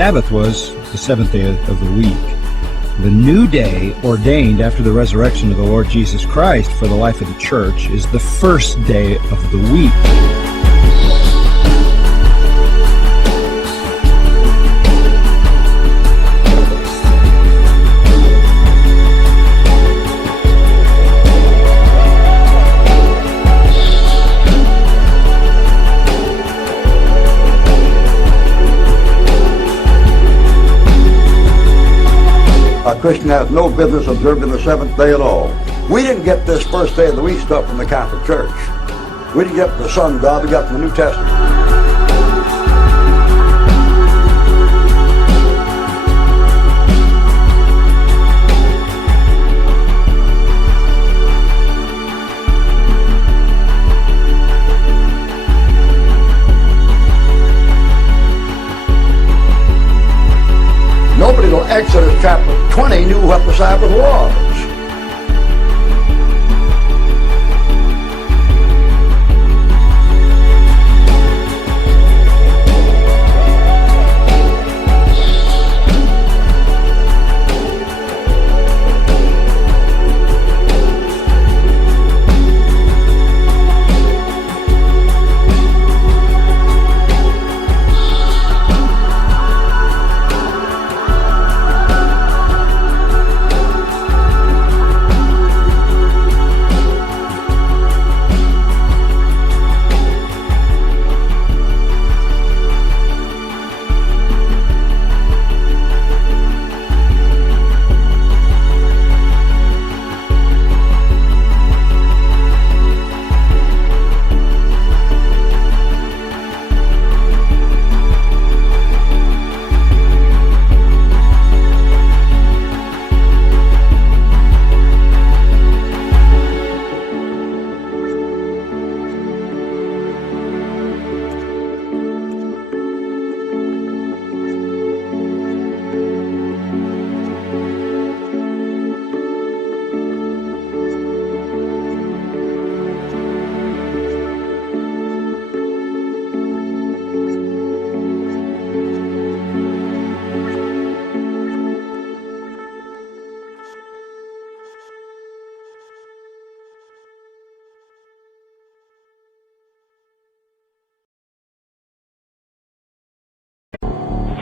Sabbath was the seventh day of the week. The new day ordained after the resurrection of the Lord Jesus Christ for the life of the church is the first day of the week. A Christian has no business observing the seventh day at all. We didn't get this first day of the week stuff from the Catholic Church. We didn't get it from the Son of God, we got it from the New Testament. Nobody till Exodus chapter 20 knew what the Sabbath was.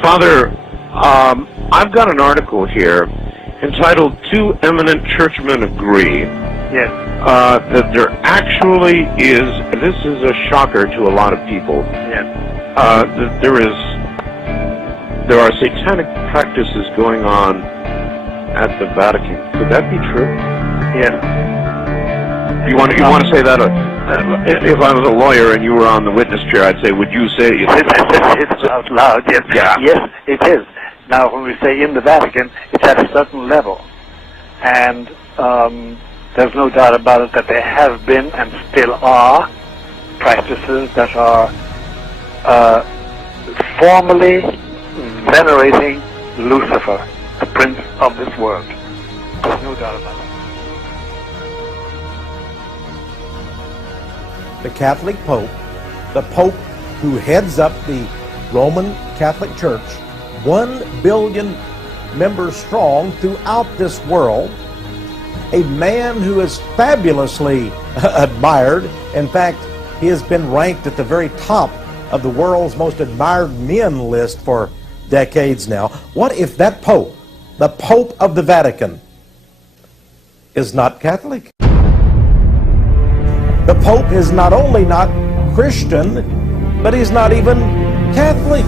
Father, I've got an article here entitled "Two Eminent Churchmen Agree." Yes. That there actually is, and this is a shocker to a lot of people, Yes. that there are satanic practices going on at the Vatican. Could that be true? Yes. You want to say that? If I was a lawyer and you were on the witness chair, I'd say, would you say It's out loud, yes. Yeah. Yes, it is. Now, when we say in the Vatican, it's at a certain level. And there's no doubt about it that there have been and still are practices that are formally venerating Lucifer, the prince of this world. There's no doubt about it. The Catholic Pope, the Pope who heads up the Roman Catholic Church, 1 billion members strong throughout this world, a man who is fabulously admired. In fact, he has been ranked at the very top of the world's most admired men list for decades now. What if that Pope, the Pope of the Vatican, is not Catholic? The Pope is not only not Christian, but he's not even Catholic.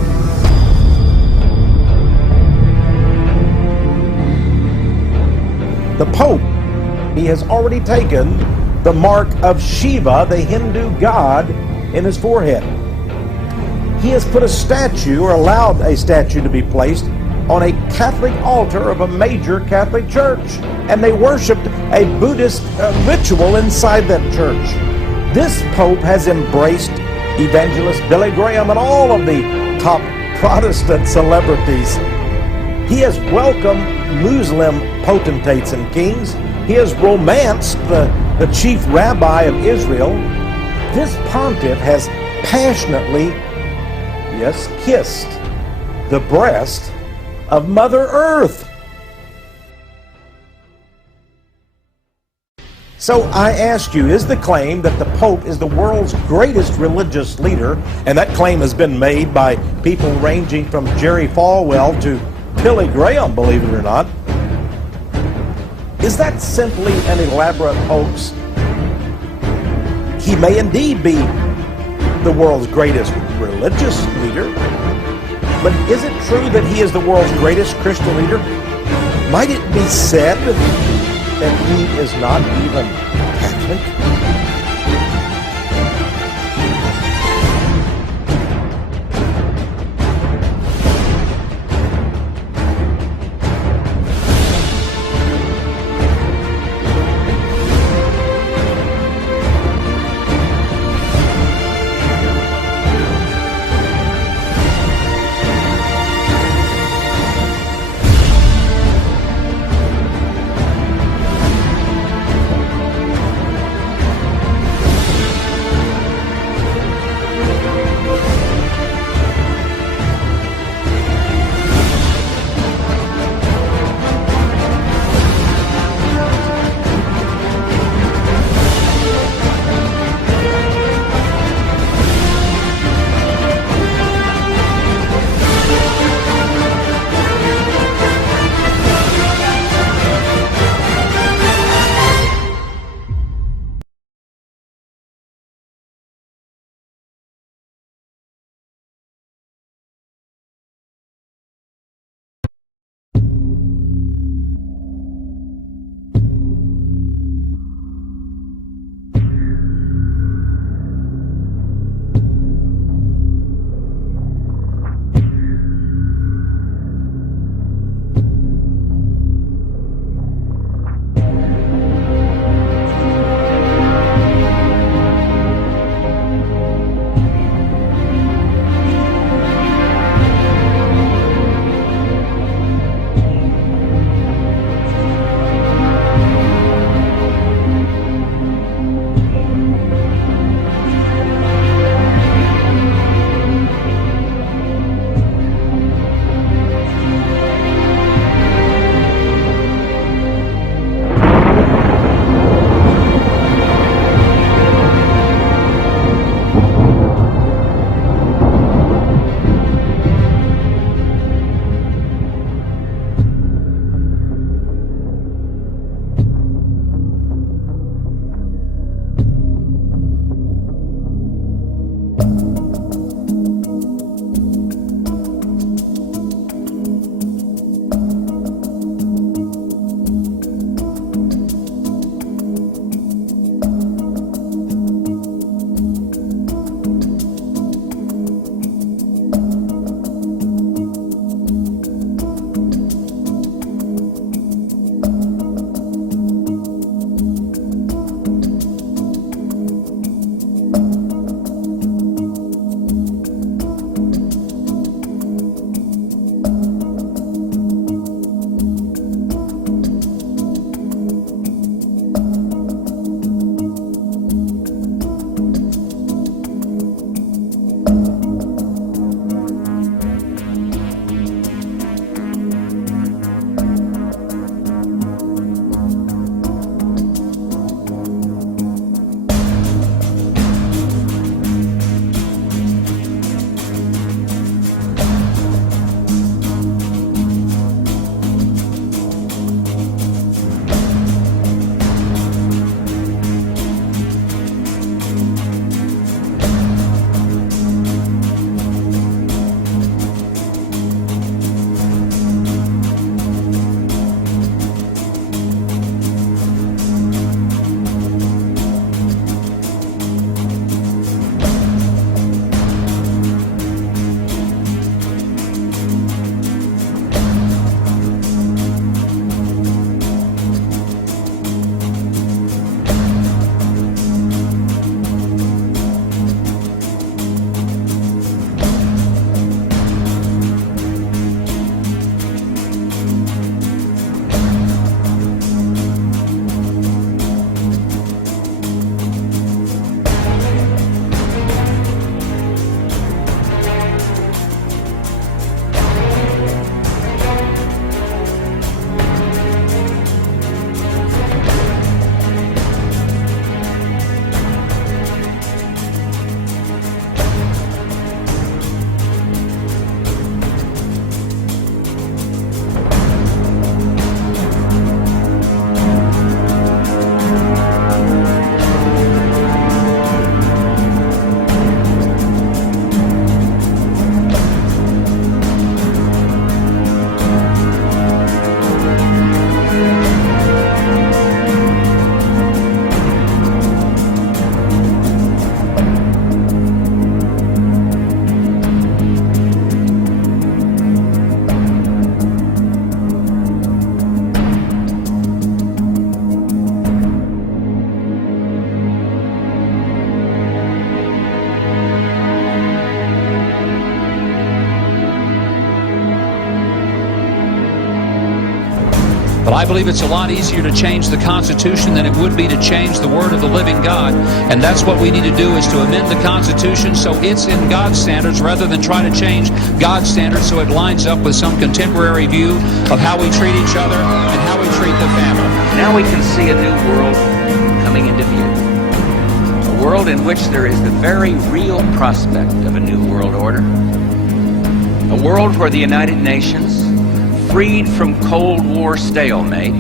The Pope, he has already taken the mark of Shiva, the Hindu god, in his forehead. He has put a statue, or allowed a statue to be placed, on a Catholic altar of a major Catholic church. And they worshipped a Buddhist ritual inside that church. This Pope has embraced evangelist Billy Graham and all of the top Protestant celebrities. He has welcomed Muslim potentates and kings. He has romanced the chief rabbi of Israel. This pontiff has passionately, yes, kissed the breast of Mother Earth. So I ask you, is the claim that the Pope is the world's greatest religious leader, and that claim has been made by people ranging from Jerry Falwell to Billy Graham, believe it or not, is that simply an elaborate hoax? He may indeed be the world's greatest religious leader, but is it true that he is the world's greatest Christian leader? Might it be said that he is not even Catholic? I believe it's a lot easier to change the Constitution than it would be to change the Word of the living God. And that's what we need to do, is to amend the Constitution so it's in God's standards rather than try to change God's standards so it lines up with some contemporary view of how we treat each other and how we treat the family. Now we can see a new world coming into view. A world in which there is the very real prospect of a new world order. A world where the United Nations, freed from Cold War stalemate,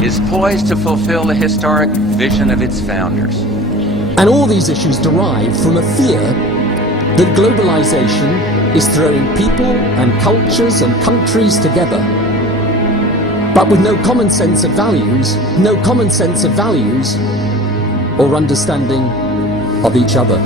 is poised to fulfill the historic vision of its founders. And all these issues derive from a fear that globalization is throwing people and cultures and countries together, but with no common sense of values, or understanding of each other.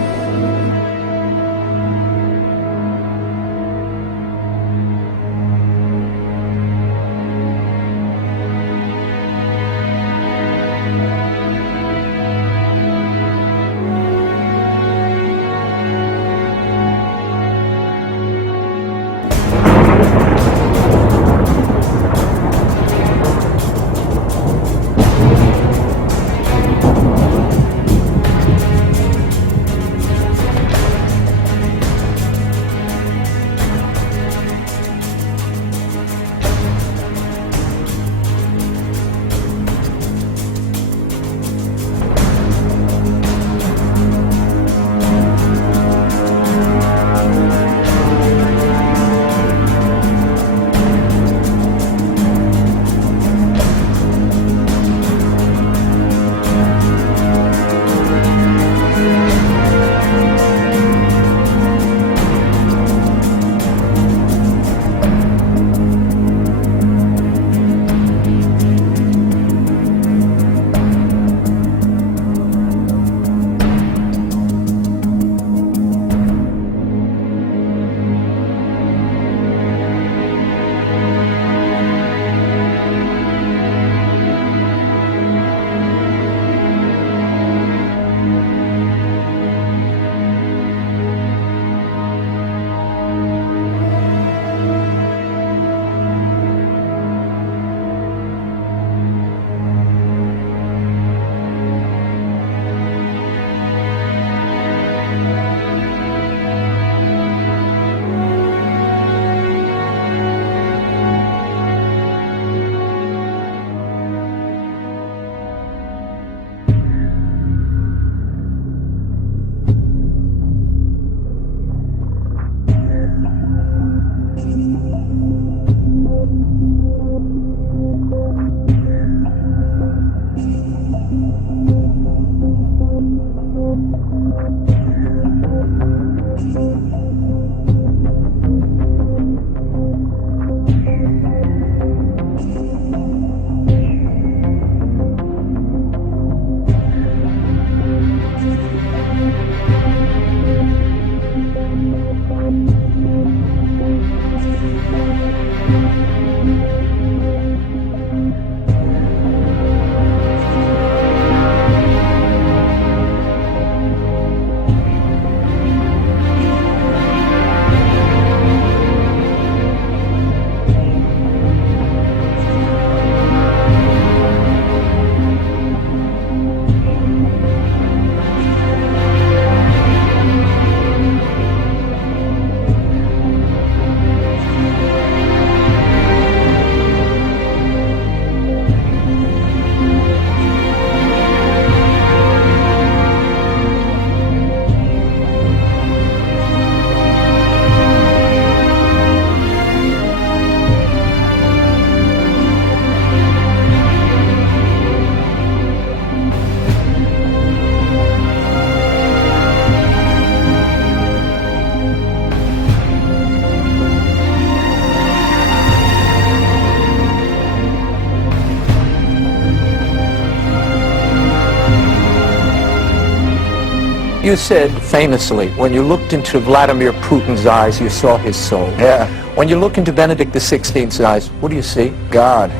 You said famously, when you looked into Vladimir Putin's eyes, you saw his soul. Yeah. When you look into Benedict XVI's eyes, what do you see? God.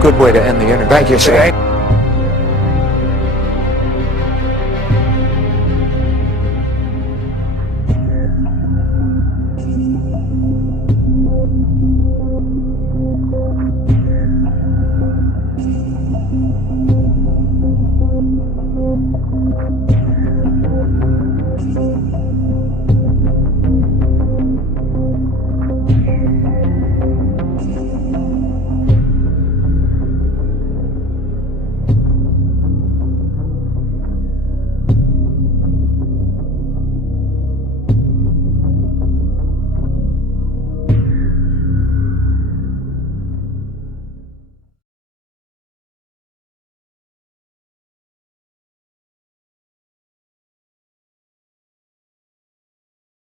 Good way to end the interview. Thank you, sir.